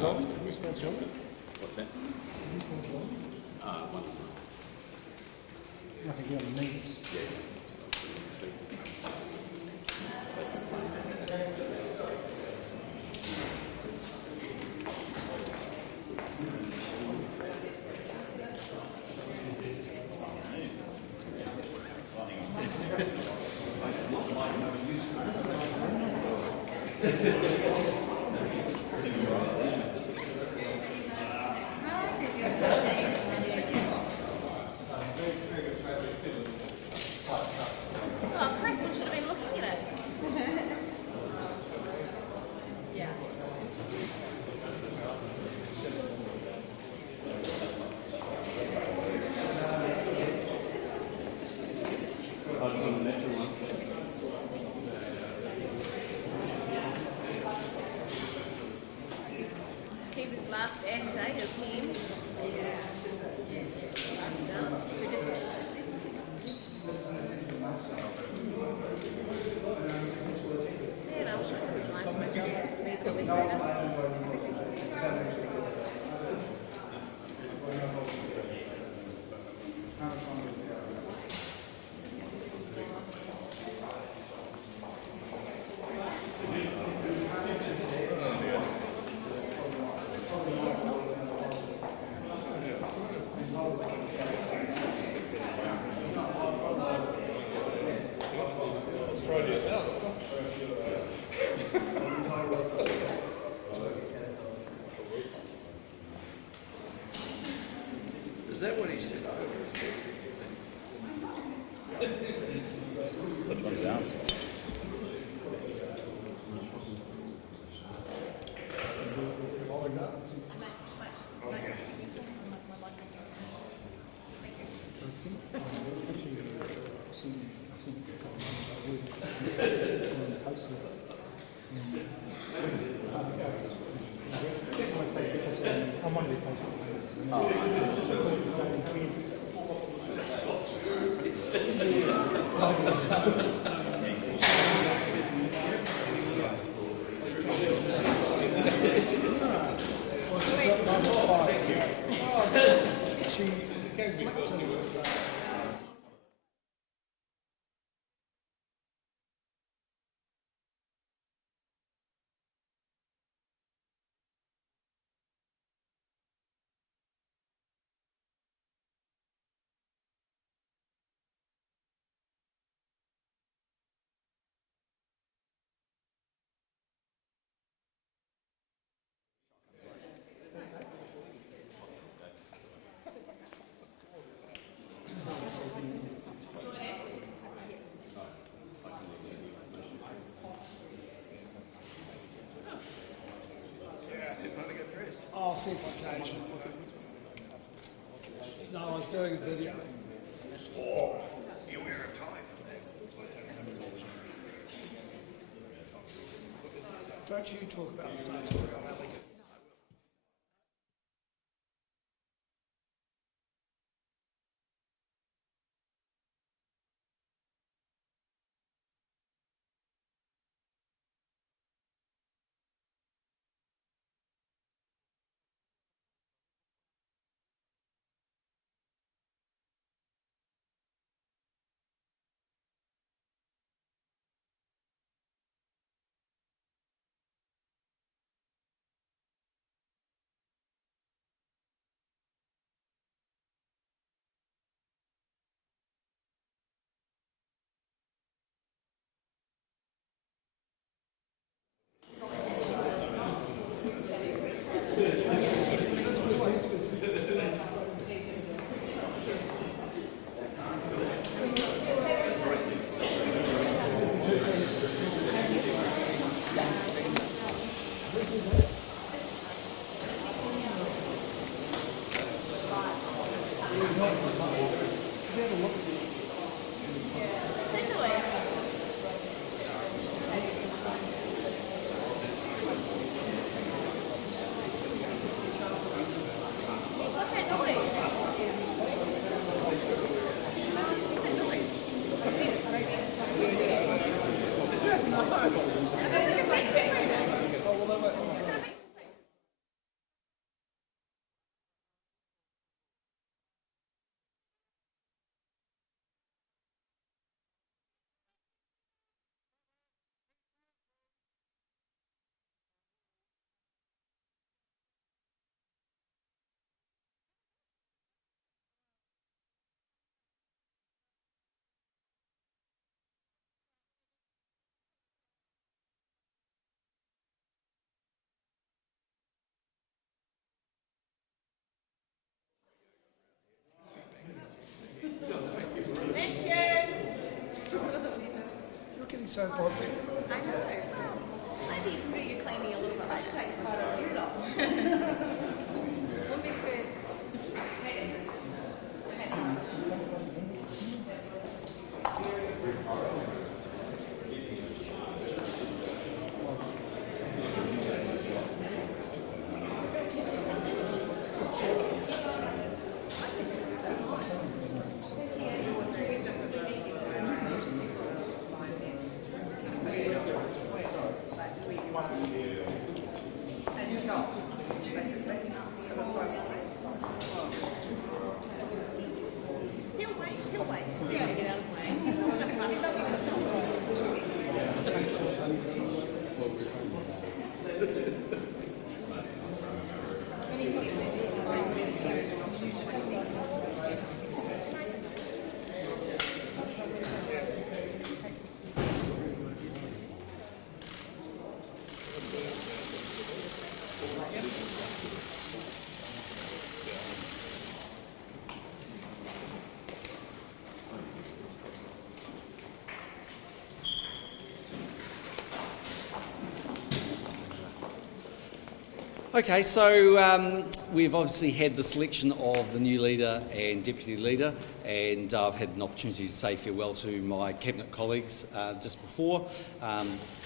What's that? One. Nothing on the knees. Last act day is him. Is that what he said? Which one's down? I'm one of the I'll see if I can. No, I was doing a video. Oh, you wear a tie for that. Don't you talk about the sartorial elegance? He's so bossy. I know. Maybe you can do your cleaning a little bit later. Take a photo of you lot. We'll be first. He'll wait. He'll get out of his way. Okay, so we've obviously had the selection of the new leader and deputy leader, and I've had an opportunity to say farewell to my cabinet colleagues just before.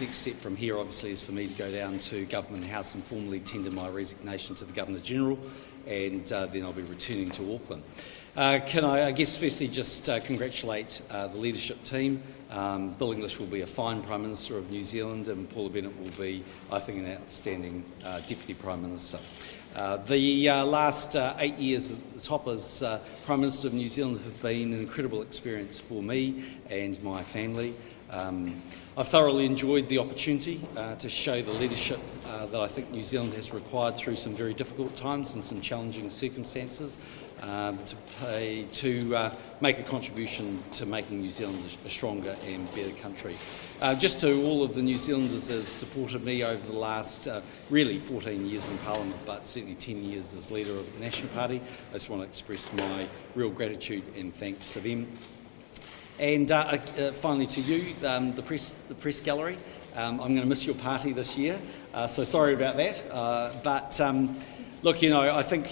Next step from here obviously is for me to go down to Government House and formally tender my resignation to the Governor-General, and then I'll be returning to Auckland. Can I guess, firstly just congratulate the leadership team. Bill English will be a fine Prime Minister of New Zealand, and Paula Bennett will be, I think, an outstanding Deputy Prime Minister. The last 8 years at the top as Prime Minister of New Zealand have been an incredible experience for me and my family. I've thoroughly enjoyed the opportunity to show the leadership that I think New Zealand has required through some very difficult times and some challenging circumstances, to make a contribution to making New Zealand a stronger and better country. Just to all of the New Zealanders that have supported me over the last really 14 years in Parliament, but certainly 10 years as leader of the National Party, I just want to express my real gratitude and thanks to them. And finally to you, the press gallery. I'm going to miss your party this year, so sorry about that. But look, you know, I think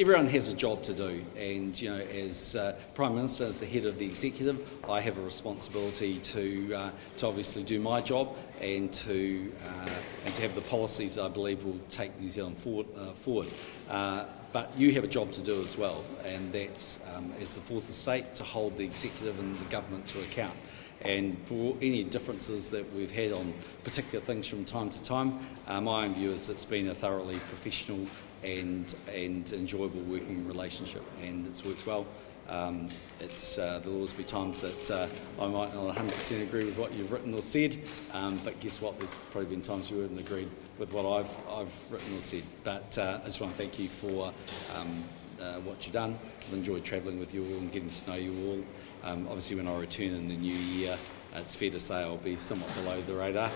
everyone has a job to do, and you know, as Prime Minister, as the head of the executive, I have a responsibility to obviously do my job and to have the policies I believe will take New Zealand forward. But you have a job to do as well, and that's, as the Fourth Estate, to hold the executive and the government to account. And for any differences that we've had on particular things from time to time, my own view is it's been a thoroughly professional and enjoyable working relationship, and it's worked well. There'll always be times that I might not 100% agree with what you've written or said, but guess what? There's probably been times you wouldn't agree with what I've written or said. But I just want to thank you for what you've done. I've enjoyed travelling with you all and getting to know you all. Obviously, when I return in the new year, it's fair to say I'll be somewhat below the radar,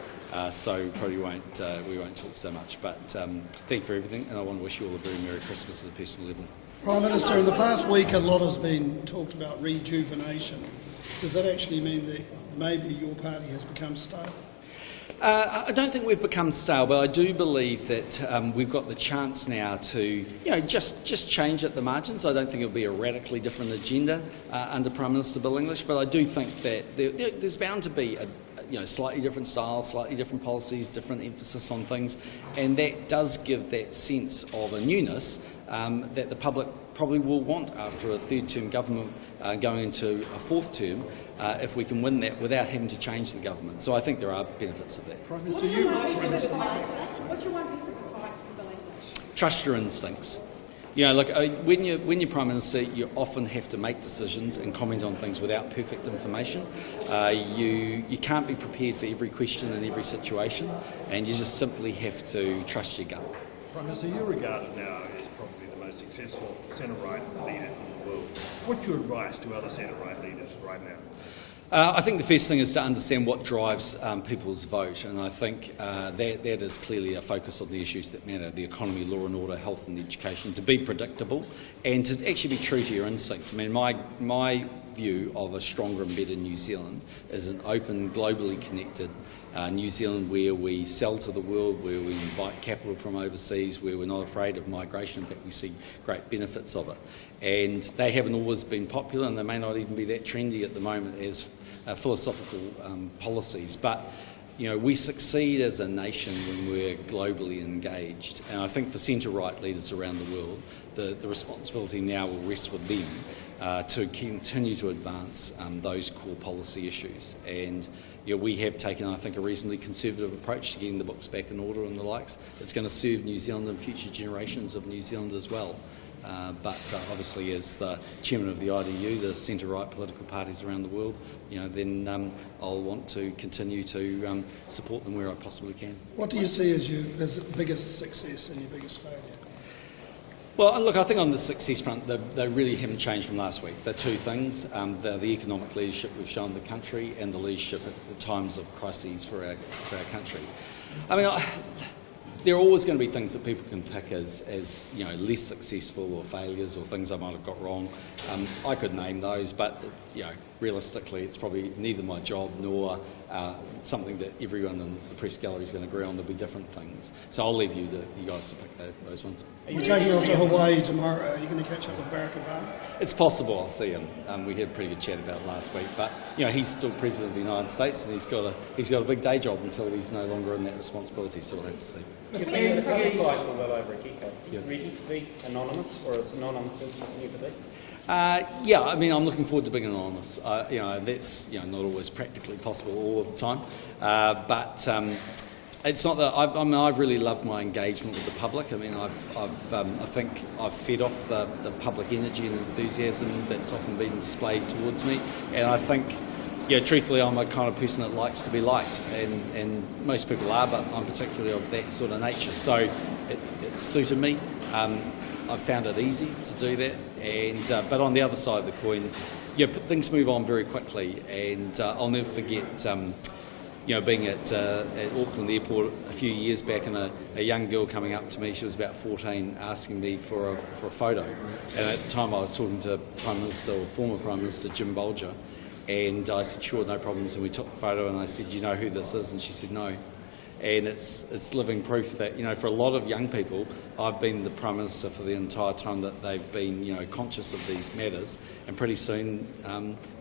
so probably we won't talk so much. But thank you for everything, and I want to wish you all a very Merry Christmas at a personal level. Prime Minister, in the past week a lot has been talked about rejuvenation. Does that actually mean that maybe your party has become stale? I don't think we've become stale, but I do believe that we've got the chance now to, you know, just change at the margins. I don't think it'll be a radically different agenda under Prime Minister Bill English, but I do think that there's bound to be a slightly different style, slightly different policies, different emphasis on things, and that does give that sense of a newness that the public probably will want after a third-term government going into a fourth term, if we can win that without having to change the government. So I think there are benefits of that. Prime Minister, What's your one piece of advice for Bill English? Trust your instincts. You know, look, when you're Prime Minister, you often have to make decisions and comment on things without perfect information. You can't be prepared for every question in every situation, and you just simply have to trust your gut. Prime Minister, you're regarded now as probably the most successful centre-right leader in the world. What's your advice to other centre-right leaders right now? I think the first thing is to understand what drives people's vote, and I think that is clearly a focus on the issues that matter: the economy, law and order, health and education, to be predictable and to actually be true to your instincts. I mean, my view of a stronger and better New Zealand is an open, globally connected New Zealand where we sell to the world, where we invite capital from overseas, where we're not afraid of migration. In fact, we see great benefits of it. And they haven't always been popular, and they may not even be that trendy at the moment as philosophical policies. But we succeed as a nation when we're globally engaged. And I think for centre-right leaders around the world, the responsibility now will rest with them to continue to advance those core policy issues. And we have taken, I think, a reasonably conservative approach to getting the books back in order and the likes. It's going to serve New Zealand and future generations of New Zealand as well. But obviously, as the chairman of the IDU, the centre-right political parties around the world, then I'll want to continue to support them where I possibly can. What do you see as your biggest success and your biggest failure? Well, look, I think on the success front, they really haven't changed from last week. They're two things, the economic leadership we've shown the country and the leadership at times of crises for our country. I mean, there are always going to be things that people can pick as less successful or failures or things I might have got wrong. I could name those, but realistically, it's probably neither my job nor something that everyone in the press gallery is going to agree on. There'll be different things. So I'll leave you guys to pick those ones. You're taking off to Hawaii tomorrow. Are you going to catch up with Barack Obama? It's possible I'll see him. We had a pretty good chat about it last week. But he's still president of the United States, and he's got a big day job until he's no longer in that responsibility. So we'll have to see. You've been a public life for well over a decade. Are you ready to be anonymous, or is anonymous still something you could be? Yeah, I mean, I'm looking forward to being anonymous. That's not always practically possible all of the time, but it's not that I've really loved my engagement with the public. I mean, I think I've fed off the public energy and enthusiasm that's often been displayed towards me, and I think. Truthfully, I'm a kind of person that likes to be liked, and most people are, but I'm particularly of that sort of nature. So it suited me. I've found it easy to do that, and but on the other side of the coin, things move on very quickly, and I'll never forget, being at Auckland Airport a few years back, and a young girl coming up to me. She was about 14, asking me for a photo, and at the time I was talking to former Prime Minister Jim Bolger. And I said, sure, no problems, and we took the photo, and I said, you know who this is? And she said, no. And it's living proof that, for a lot of young people, I've been the Prime Minister for the entire time that they've been, conscious of these matters, and pretty soon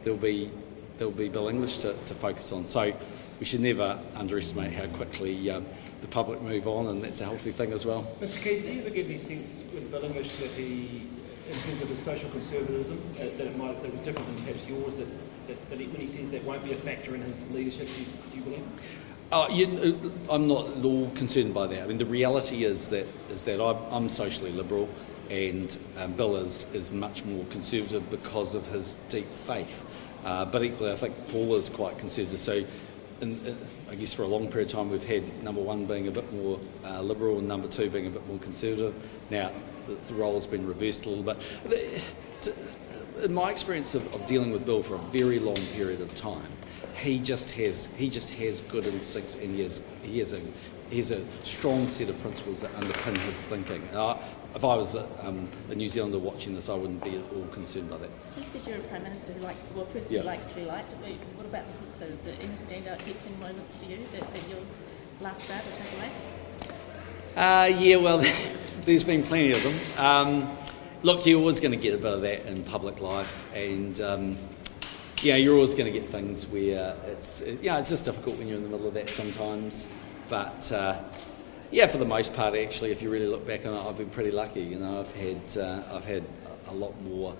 there'll be Bill English to focus on. So we should never underestimate how quickly the public move on, and that's a healthy thing as well. Mr. Keith, do you ever get any sense with Bill English that he, in terms of his social conservatism, that was different than perhaps yours, that when he says that won't be a factor in his leadership, do you believe? I'm not at all concerned by that. I mean, the reality is that I'm socially liberal, and Bill is much more conservative because of his deep faith. But equally, I think Paul is quite conservative. So, I guess for a long period of time, we've had number one being a bit more liberal and number two being a bit more conservative. Now, the role's been reversed a little bit. In my experience of dealing with Bill for a very long period of time, he just has good instincts, and he has a strong set of principles that underpin his thinking. If I was a New Zealander watching this, I wouldn't be at all concerned by that. You said you're a Prime Minister who likes, well, a person who likes to be liked. What about the hookers? Are there any standout heckling moments for you that you'll laugh about or take away? Yeah, well, there's been plenty of them. Look, you're always going to get a bit of that in public life, and you're always going to get things where it's just difficult when you're in the middle of that sometimes. But for the most part, actually, if you really look back on it, I've been pretty lucky. I've had a lot more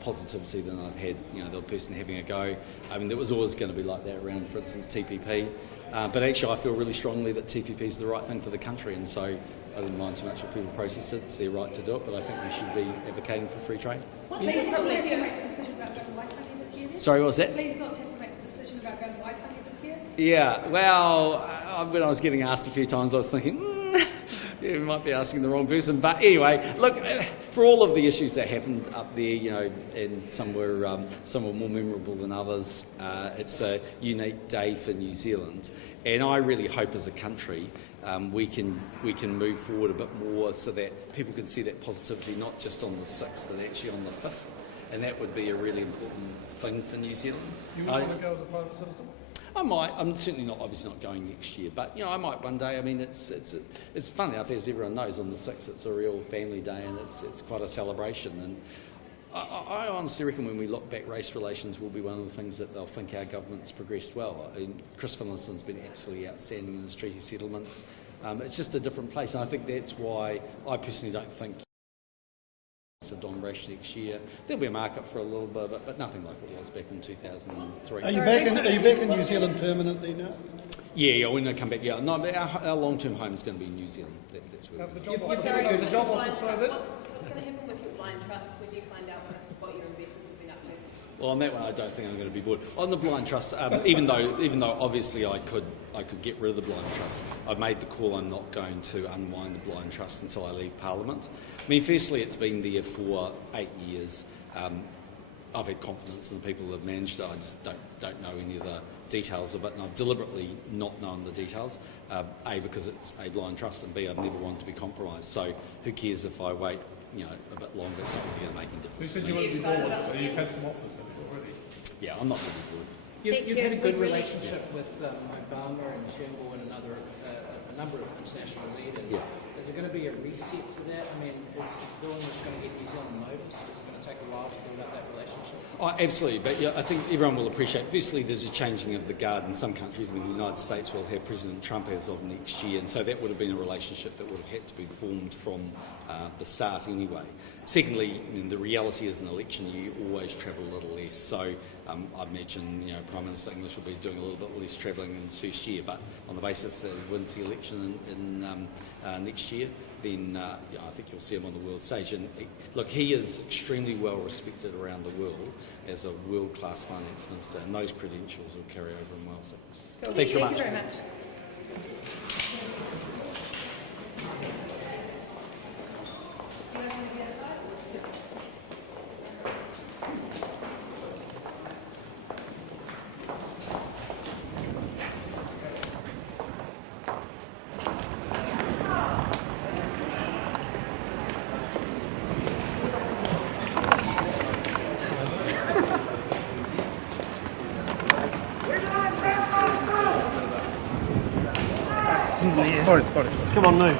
positivity than I've had, the person having a go. I mean, there was always going to be like that around, for instance, TPP. But actually, I feel really strongly that TPP is the right thing for the country, and so I didn't mind too much if people protest it. It's their right to do it, but I think we should be advocating for free trade. Please not tempt to make the decision about going to Waitangi this year? Sorry, what was that? Please not tempt to make the decision about going to Waitangi this year? Yeah, well, when I was getting asked a few times, I was thinking, you might be asking the wrong person. But anyway, look, for all of the issues that happened up there, and some were more memorable than others, it's a unique day for New Zealand. And I really hope as a country we can move forward a bit more so that people can see that positivity not just on the 6th but actually on the 5th, and that would be a really important thing for New Zealand. You would want to go as a private citizen? I might. I'm certainly not, obviously not going next year, but I might one day. I mean, it's fun enough, as everyone knows. On the 6th, it's a real family day, and it's quite a celebration. And I honestly reckon when we look back, race relations will be one of the things that they'll think our government's progressed well. And Chris Finlayson's been absolutely outstanding in his treaty settlements. It's just a different place, and I think that's why I personally don't think of Don Brash next year. There'll be a market for a little bit of it, but nothing like it was back in 2003. Are you back in New Zealand permanently now? Yeah, when I come back, yeah. No, but our long-term home is going to be in New Zealand. That's where we're going. What's going to happen with your blind trust when you find out what your investments have been up to? Well, on that one, I don't think I'm going to be bored. On the blind trust, even though obviously I could get rid of the blind trust, I've made the call. I'm not going to unwind the blind trust until I leave Parliament. I mean, firstly, it's been there for 8 years. I've had confidence in the people that have managed it. I just don't know any of the details of it, and I've deliberately not known the details. A, because it's a blind trust, and B, I've never wanted to be compromised. So who cares if I wait, a bit longer? It's not going to make any difference. You said to you me. wouldn't be bored, but you've had some offers already. Yeah, I'm not going to be bored. You've had a good relationship with Obama and Turnbull and a number of international leaders. Yeah. Is there going to be a reset for that? I mean, is Bill English going to get New Zealand notice? Is it going to take a while to build up that relationship? Oh, absolutely, but yeah, I think everyone will appreciate. Firstly, there's a changing of the guard in some countries. I mean, the United States will have President Trump as of next year, and so that would have been a relationship that would have had to be formed from the start anyway. Secondly, I mean, the reality is, in an election year, you always travel a little less. So I imagine Prime Minister English will be doing a little bit less travelling in his first year, but on the basis that he wins the election in next year, then I think you'll see him on the world stage. And look, he is extremely well respected around the world as a world-class finance minister, and those credentials will carry over him well. So, Cool. thanks very Thank much. you very much. You guys want to get aside? Sorry. Come on, move.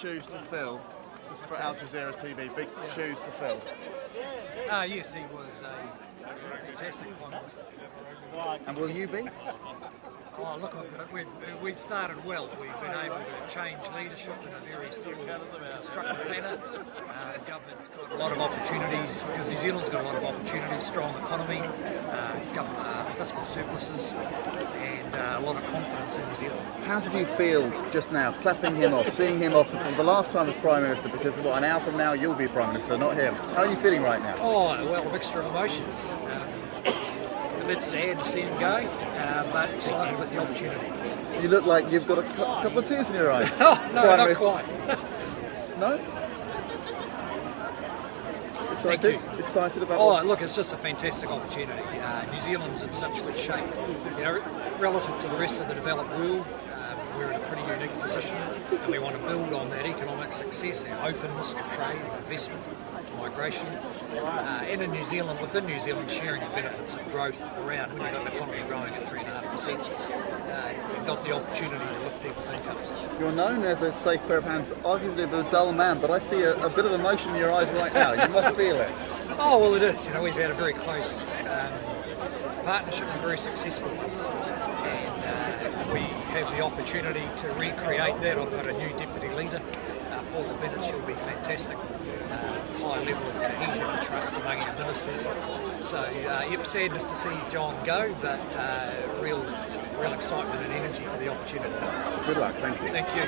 shoes to fill. This is for Al Jazeera TV, big shoes to fill. Yes, he was a fantastic finalist. And will you be? Oh, look, we've started well. We've been able to change leadership in a very civil, constructive manner. The government's got a lot of opportunities, because New Zealand's got a lot of opportunities, strong economy, fiscal surpluses, and a lot of confidence in New Zealand. How did you feel just now, clapping him off, seeing him off for the last time as Prime Minister, because an hour from now you'll be Prime Minister, not him. How are you feeling right now? Oh, well, a mixture of emotions. A bit sad to see him go, but excited with the opportunity. You look like you've got a couple of tears in your eyes. Oh, no, not quite. No? Excited? Excited about Oh, look, it's just a fantastic opportunity. New Zealand's in such good shape. Relative to the rest of the developed world, we're in a pretty unique position, and we want to build on that economic success, our openness to trade, investment, migration, and in New Zealand, within New Zealand, sharing the benefits of growth around. When you've got an economy growing at 3.5%, you've got the opportunity to lift people's incomes. You're known as a safe pair of hands, arguably a dull man, but I see a bit of emotion in your eyes right now. You must feel it. Oh, well, it is. We've had a very close partnership, and a very successful one. And we have the opportunity to recreate that. I've got a new deputy leader, Paula Bennett. She'll be fantastic. High level of cohesion and trust among our ministers. So, sadness to see John go, but real excitement and energy for the opportunity. Good luck. Thank you. Thank you.